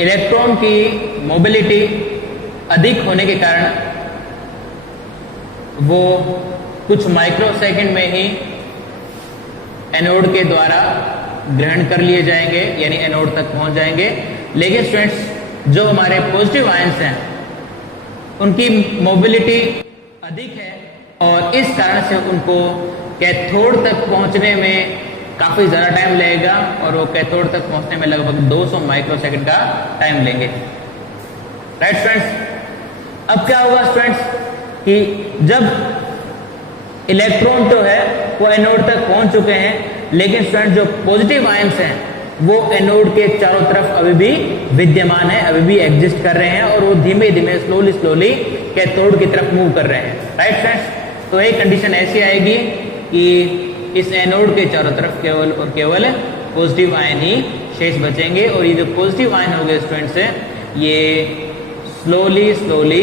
Electron की mobility अधिक होने के कारण वो कुछ माइक्रोसेकंड में ही एनोड के द्वारा ग्रहण कर लिए जाएंगे, यानी एनोड तक पहुंच जाएंगे। लेकिन स्टूडेंट्स, जो हमारे पॉजिटिव आयंस हैं उनकी मोबिलिटी अधिक है और इस कारण से उनको कैथोड तक पहुंचने में काफी ज्यादा टाइम लगेगा और वो कैथोड तक पहुंचने में लगभग 200 माइक्रोसेकंड का टाइम लेंगे। राइट स्टूडेंट्स, अब क्या होगा स्टूडेंट्स कि जब इलेक्ट्रॉन जो है वो एनोड तक पहुंच चुके हैं, लेकिन स्टूडेंट जो पॉजिटिव आयंस हैं वो एनोड के चारों तरफ अभी भी विद्यमान है, अभी भी एग्जिस्ट कर रहे हैं और वो धीमे धीमे स्लोली कैथोड की तरफ मूव कर रहे हैं। राइट फ्रेंड्स, तो एक कंडीशन ऐसी आएगी कि इस एनोड के चारों तरफ केवल और केवल पॉजिटिव आयन ही शेष बचेंगे और ये जो पॉजिटिव आयन हो गए स्टूडेंट्स ये स्लोली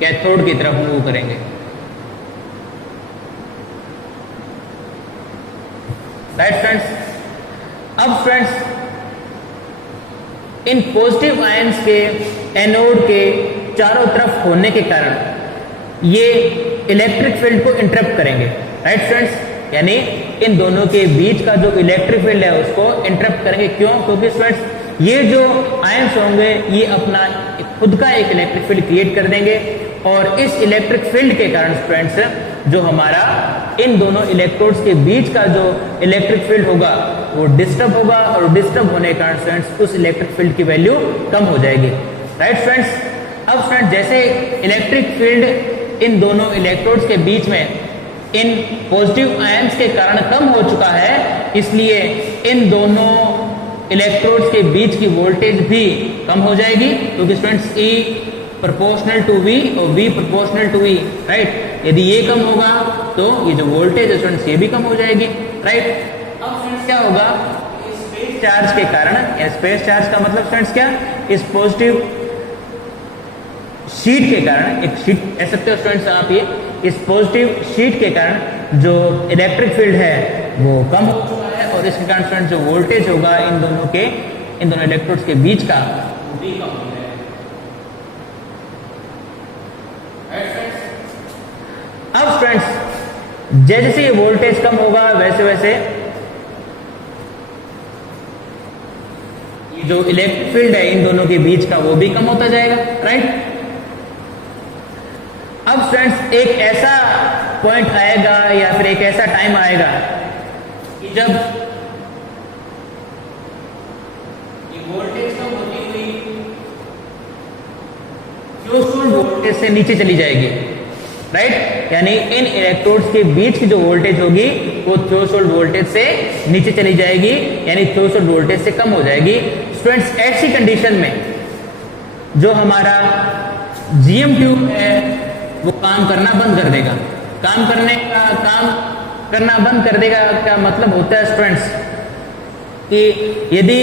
कैथोड की तरफ मूव करेंगे। राइट फ्रेंड्स, अब फ्रेंड्स इन पॉजिटिव आयंस के एनोड के चारों तरफ होने के कारण ये इलेक्ट्रिक फील्ड को इंटरप्ट करेंगे। राइट फ्रेंड्स, यानी इन दोनों के बीच का जो इलेक्ट्रिक फील्ड है उसको इंटरप्ट करेंगे। क्यों? क्योंकि स्टूडेंट्स ये जो आयंस होंगे ये अपना खुद का एक इलेक्ट्रिक फील्ड क्रिएट कर देंगे और इस इलेक्ट्रिक फील्ड के कारण स्टूडेंट्स जो हमारा इन दोनों इलेक्ट्रोड्स के बीच का जो इलेक्ट्रिक फील्ड होगा वो डिस्टर्ब होगा और डिस्टर्ब होने के कारण स्टूडेंट्स उस इलेक्ट्रिक फील्ड की वैल्यू कम हो जाएगी। राइट फ्रेंड्स, अब स्टूडेंट जैसे इलेक्ट्रिक फील्ड इन दोनों इलेक्ट्रोड्स के बीच में इन पॉजिटिव आयंस के कारण कम हो चुका है, इसलिए इन दोनों इलेक्ट्रोड्स के बीच की वोल्टेज भी कम हो जाएगी, क्योंकि students E proportional to V और V proportional to E। Right, यदि ये कम होगा तो ये जो वोल्टेज है स्टूडेंट्स ये भी कम हो जाएगी। राइट, अब स्टूडेंट्स क्या होगा, स्पेस चार्ज के कारण, स्पेस चार्ज का मतलब स्टूडेंट्स क्या, इस पॉजिटिव शीट के कारण, एक शीट कह सकते हो स्टूडेंट्स आप, ये इस पॉजिटिव शीट के कारण जो इलेक्ट्रिक फील्ड है वो कम हो चुका है और इसके कारण स्टूडेंट्स जो वोल्टेज होगा इन दोनों इलेक्ट्रोड्स के बीच का वो भी कम हो जाएगा। अब स्टूडेंट्स जैसे ये वोल्टेज कम होगा वैसे वैसे ये जो इलेक्ट्रिक फील्ड है इन दोनों के बीच का वो भी कम होता जाएगा। राइट, अब स्टूडेंट्स एक ऐसा पॉइंट आएगा या फिर एक ऐसा टाइम आएगा कि जब ये वोल्टेज कम होती हुई थ्रेशोल्ड वोल्टेज से नीचे चली जाएगी। राइट, यानी इन इलेक्ट्रोड्स के बीच की जो वोल्टेज होगी वो थ्रेशोल्ड वोल्टेज से नीचे चली जाएगी, यानी थ्रेशोल्ड वोल्टेज से कम हो जाएगी। स्टूडेंट्स ऐसी कंडीशन में जो हमारा जीएम ट्यूब है वो काम करना बंद कर देगा। काम करना बंद कर देगा का मतलब होता है स्टूडेंट्स कि यदि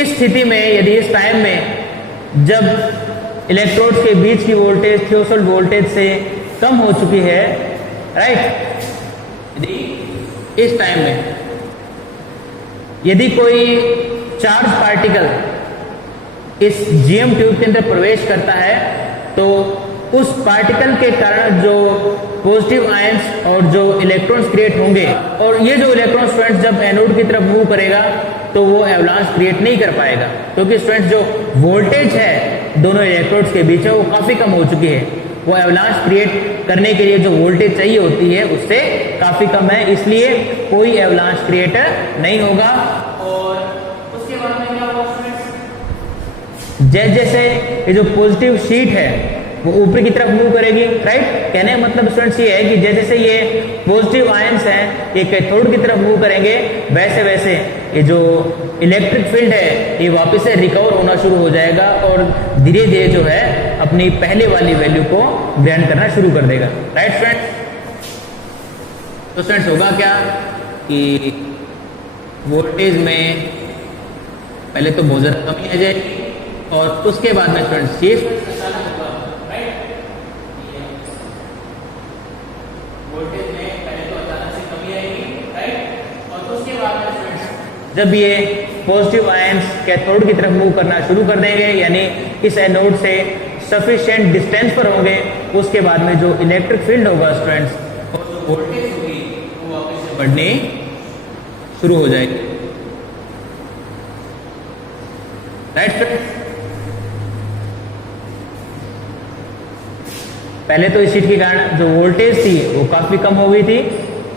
इस स्थिति में, यदि इस टाइम में जब इलेक्ट्रोड्स के बीच की वोल्टेज थ्रेशोल्ड वोल्टेज से कम हो चुकी है, राइट, यदि इस टाइम में यदि कोई चार्ज पार्टिकल इस जीएम ट्यूब के अंदर प्रवेश करता है तो उस पार्टिकल के कारण जो पॉजिटिव आयंस और जो इलेक्ट्रॉन्स क्रिएट होंगे और ये जो इलेक्ट्रॉन स्टूडेंट्स जब एनोड की तरफ मूव करेगा तो वो एवलांच क्रिएट नहीं कर पाएगा, क्योंकि स्टूडेंट्स जो वोल्टेज है दोनों इलेक्ट्रोड्स के बीच में वो काफी कम हो चुकी है। वो एवलांच क्रिएट करने के लिए जो वोल्टेज चाहिए होती है उससे काफी कम है, इसलिए कोई एवलांच क्रिएट नहीं होगा। और उसके बाद में क्या होगा स्टूडेंट्स, जैसे जैसे ये जो पॉजिटिव शीट है वो ऊपर की तरफ मूव करेगी। राइट, कहने का मतलब स्टूडेंट्स ये है कि जैसे जैसे ये पॉजिटिव आयंस हैं ये कैथोड की तरफ मूव करेंगे वैसे वैसे ये जो इलेक्ट्रिक फील्ड है ये वापस से रिकवर होना शुरू हो जाएगा और धीरे धीरे जो है अपनी पहले वाली वैल्यू को ग्रहण करना शुरू कर देगा। राइट स्टूडेंट्स, तो स्टूडेंट्स होगा क्या कि वोल्टेज में पहले तो बहुत ज्यादा कमी आ जाएगी और उसके बाद में स्टूडेंट्स ये वोल्टेज में पहले तो अचानक से कमी आएगी। राइट, और उसके बाद में स्टूडेंट्स जब ये पॉजिटिव आयंस कैथोड की तरफ मूव करना शुरू कर देंगे, यानी इस एनोड से सफिशिएंट डिस्टेंस पर होंगे। उसके बाद में जो इलेक्ट्रिक फील्ड होगा स्टूडेंट्स और जो वोल्टेज होगी वो वापस से बढ़नी शुरू हो जाएगी। राइट स्टूडेंट्स, पहले तो इस शीट के कारण जो वोल्टेज थी वो काफी कम हो गई थी,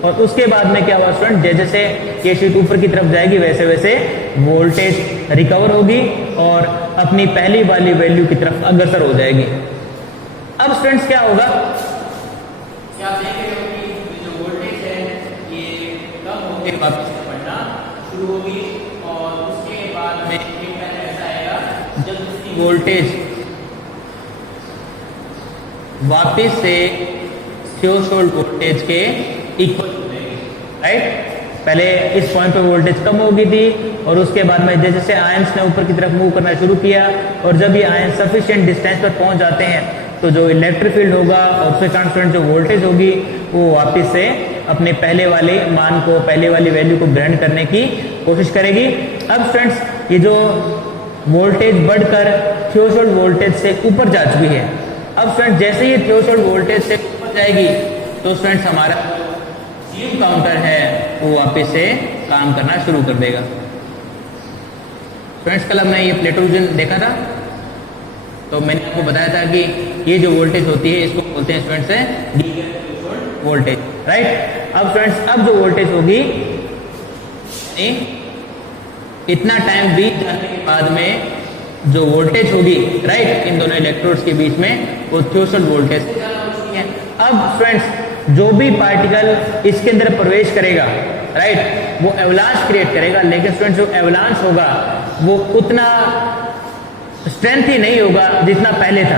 और उसके बाद में क्या हुआ स्टूडेंट, जैसे जैसे ये शीट ऊपर की तरफ जाएगी वैसे वैसे वोल्टेज रिकवर होगी और अपनी पहली वाली वैल्यू की तरफ अग्रसर हो जाएगी। अब स्टूडेंट्स क्या होगा, क्या आप देख रहे हो कि जो वोल्टेज है ये कम होकर वापस बढ़ना शुरू होगी, और उसके बाद में एक टाइम ऐसा आएगा जब उसकी वोल्टेज वापस से थ्रेशोल्ड वोल्टेज के इक्वल हो जाएगी। राइट, पहले इस पॉइंट पे वोल्टेज कम हो गई थी, और उसके बाद में जैसे जैसे आयंस ने ऊपर की तरफ मूव करना शुरू किया, और जब ये आयंस सफिशिएंट डिस्टेंस पर पहुंच जाते हैं तो जो इलेक्ट्रिक फील्ड होगा और उसके कारण जो वोल्टेज होगी वो वापस से अपने पहले वाले मान को, पहले वाली वैल्यू को ग्रहण करने की कोशिश करेगी। अब स्टूडेंट्स ये जो वोल्टेज बढ़कर थ्रेशोल्ड वोल्टेज से ऊपर जा चुकी है। अब स्टूडेंट जैसे ही थ्रेशोल्ड वोल्टेज से ऊपर जाएगी तो स्टूडेंट्स हमारा जीएम काउंटर है वो वापस से काम करना शुरू कर देगा। स्टूडेंट्स कल हमने ये प्लेटो रीजन देखा था, तो मैंने आपको बताया था कि ये जो वोल्टेज होती है इसको बोलते हैं स्टूडेंट्स है वोल्टेज। राइट, अब स्टूडेंट्स अब जो वोल्टेज होगी इतना टाइम बीत जाने के बाद में जो वोल्टेज होगी, राइट, इन दोनों इलेक्ट्रोड्स के बीच में वो थ्रेशोल्ड वोल्टेज है। अब फ्रेंड्स जो भी पार्टिकल इसके अंदर प्रवेश करेगा, राइट, वो एवलांच क्रिएट करेगा, लेकिन स्टूडेंट्स जो एवलांच होगा वो उतना स्ट्रेंथ ही नहीं होगा जितना पहले था।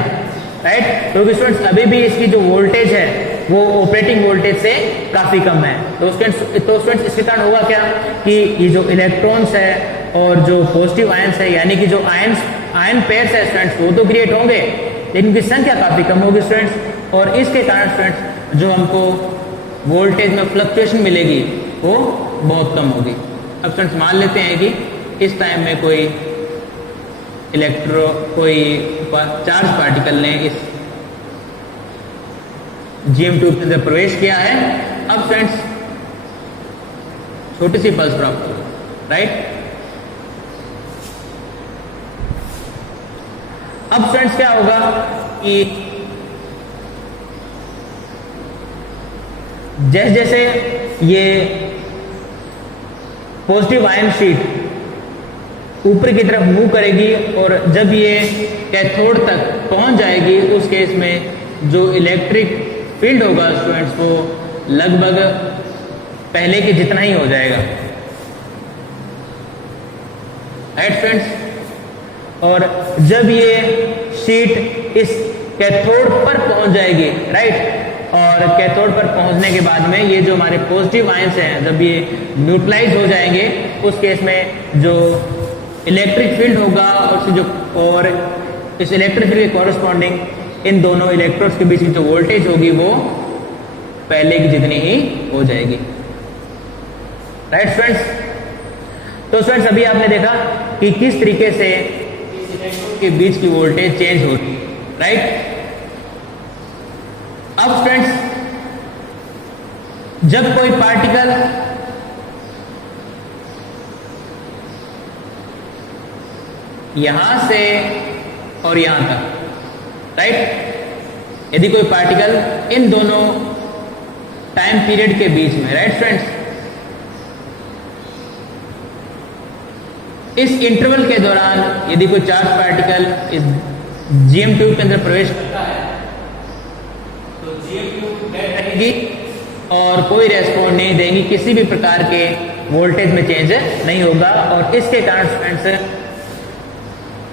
राइट, क्योंकि स्टूडेंट्स अभी भी इसकी जो वोल्टेज है वो ऑपरेटिंग वोल्टेज से काफी कम है। तो स्टूडेंट्स इसके कारण होगा क्या कि ये जो इलेक्ट्रॉन्स है और जो पॉजिटिव आयंस है, यानी कि जो आयन पेयर्स है स्टूडेंट्स, वो तो क्रिएट होंगे लेकिन उनकी संख्या काफी कम होगी स्टूडेंट्स, और इसके कारण स्टूडेंट्स जो हमको वोल्टेज में फ्लक्चुएशन मिलेगी वो बहुत कम होगी। अब स्टूडेंट्स मान लेते हैं कि इस टाइम में कोई चार्ज पार्टिकल ने इस जीएम ट्यूब के अंदर प्रवेश किया है। अब फ्रेंड्स छोटी सी पल्स प्राप्त होगी। राइट, अब फ्रेंड्स क्या होगा कि जैसे जैसे ये पॉजिटिव आयन शीट ऊपर की तरफ मूव करेगी और जब ये कैथोड तक पहुंच जाएगी उस केस में जो इलेक्ट्रिक फील्ड होगा स्टूडेंट्स वो लगभग पहले के जितना ही हो जाएगा। राइट फ्रेंड्स, और जब ये शीट इस कैथोड पर पहुंच जाएगी, राइट, और कैथोड पर पहुंचने के बाद में ये जो हमारे पॉजिटिव आयंस हैं जब ये न्यूट्रलाइज हो जाएंगे उस केस में जो इलेक्ट्रिक फील्ड होगा और इस इलेक्ट्रिक फील्ड के कॉरेस्पॉन्डिंग इन दोनों इलेक्ट्रोड्स के बीच की जो वोल्टेज होगी वो पहले की जितनी ही हो जाएगी। राइट फ्रेंड्स, तो फ्रेंड्स अभी आपने देखा कि किस तरीके से इस इलेक्ट्रोड के बीच की वोल्टेज चेंज होती है। राइट, अब फ्रेंड्स जब कोई पार्टिकल यहां से और यहां तक, राइट, यदि कोई पार्टिकल इन दोनों टाइम पीरियड के बीच में, राइट फ्रेंड्स, इस इंटरवल के दौरान यदि कोई चार्ज पार्टिकल इस जीएम ट्यूब के अंदर प्रवेश करता है तो जीएम ट्यूब डेड रहेगी और कोई रेस्पॉन्ड नहीं देगी, किसी भी प्रकार के वोल्टेज में चेंज नहीं होगा, और इसके कारण फ्रेंड्स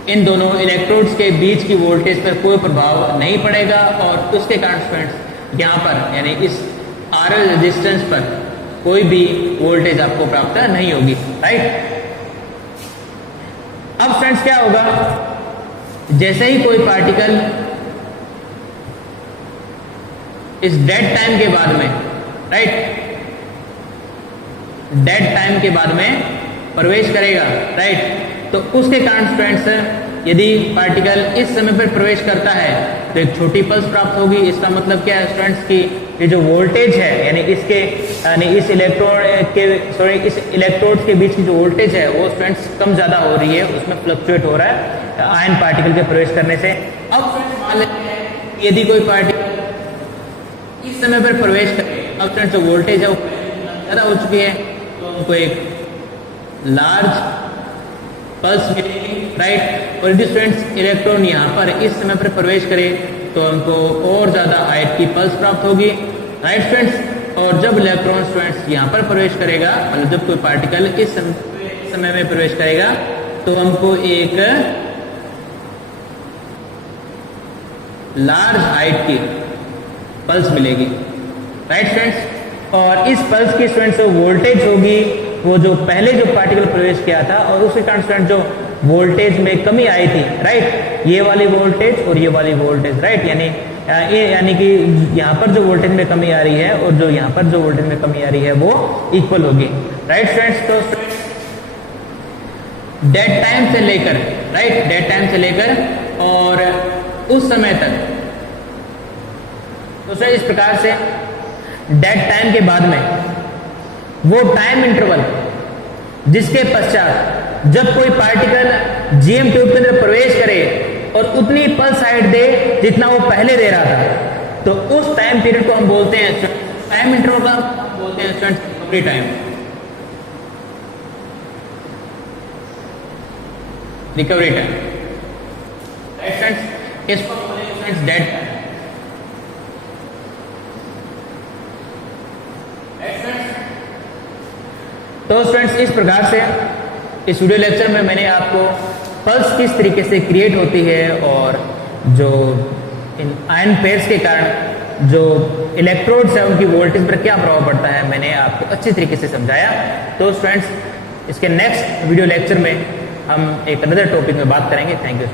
इन दोनों इलेक्ट्रोड्स के बीच की वोल्टेज पर कोई प्रभाव नहीं पड़ेगा, और उसके कारण फ्रेंड्स यहाँ पर यानी इस आरएल रेजिस्टेंस पर कोई भी वोल्टेज आपको प्राप्त नहीं होगी। राइट, अब फ्रेंड्स क्या होगा, जैसे ही कोई पार्टिकल इस डेड टाइम के बाद में, राइट, डेड टाइम के बाद में प्रवेश करेगा, राइट। तो उसके कारण स्टूडेंट्स यदि पार्टिकल इस समय पर प्रवेश करता है तो एक छोटी पल्स प्राप्त होगी। इसका मतलब क्या है स्टूडेंट्स की ये जो वोल्टेज है यानी इस इलेक्ट्रोड्स के बीच की जो वोल्टेज है वो स्टूडेंट्स कम ज्यादा हो रही है, उसमें फ्लक्चुएट हो रहा है आयन पार्टिकल के प्रवेश करने से। अब मान लेते हैं यदि कोई पार्टिकल इस समय पर प्रवेश करे, अब स्टूडेंट्स जो वोल्टेज है वो ज्यादा हो चुकी है तो उनको एक लार्ज पल्स मिलेगी, राइट। और यदि स्टूडेंट्स इलेक्ट्रॉन यहाँ पर इस समय पर प्रवेश करे तो हमको और ज्यादा हाइट की पल्स प्राप्त होगी, राइट स्टूडेंट्स। और जब इलेक्ट्रॉन स्टूडेंट्स यहाँ पर प्रवेश करेगा, मतलब जब कोई पार्टिकल इस समय में प्रवेश करेगा तो हमको एक लार्ज हाइट की पल्स मिलेगी, राइट स्टूडेंट्स। और इस पल्स की स्टूडेंट्स जो वोल्टेज होगी वो जो पहले जो पार्टिकल प्रवेश किया था और उसके कारण स्टूडेंट जो वोल्टेज में कमी आई थी, राइट, ये वाली वोल्टेज और ये वाली वोल्टेज, राइट, यानी कि यहाँ पर जो वोल्टेज में कमी आ रही है और जो यहाँ पर जो वोल्टेज में कमी आ रही है वो इक्वल होगी, राइट स्टूडेंट्स। तो डेड टाइम से लेकर, राइट, डेड टाइम से लेकर और उस समय तक, तो सर इस प्रकार से डेड टाइम के बाद में वो टाइम इंटरवल जिसके पश्चात जब कोई पार्टिकल जीएम ट्यूब के अंदर प्रवेश करे और उतनी पल्स हाइट दे जितना वो पहले दे रहा था, तो उस टाइम पीरियड को हम बोलते हैं टाइम इंटरवल का बोलते हैं students recovery time, recovery time, right students. इसको बोलेंगे स्टूडेंट्स डेड टाइम। तो स्टूडेंट्स इस प्रकार से इस वीडियो लेक्चर में मैंने आपको पल्स किस तरीके से क्रिएट होती है और जो इन आयन पेयर्स के कारण जो इलेक्ट्रोड्स है उनकी वोल्टेज पर क्या प्रभाव पड़ता है मैंने आपको अच्छी तरीके से समझाया। तो स्टूडेंट्स इसके नेक्स्ट वीडियो लेक्चर में हम एक अनदर टॉपिक में बात करेंगे। Thank you.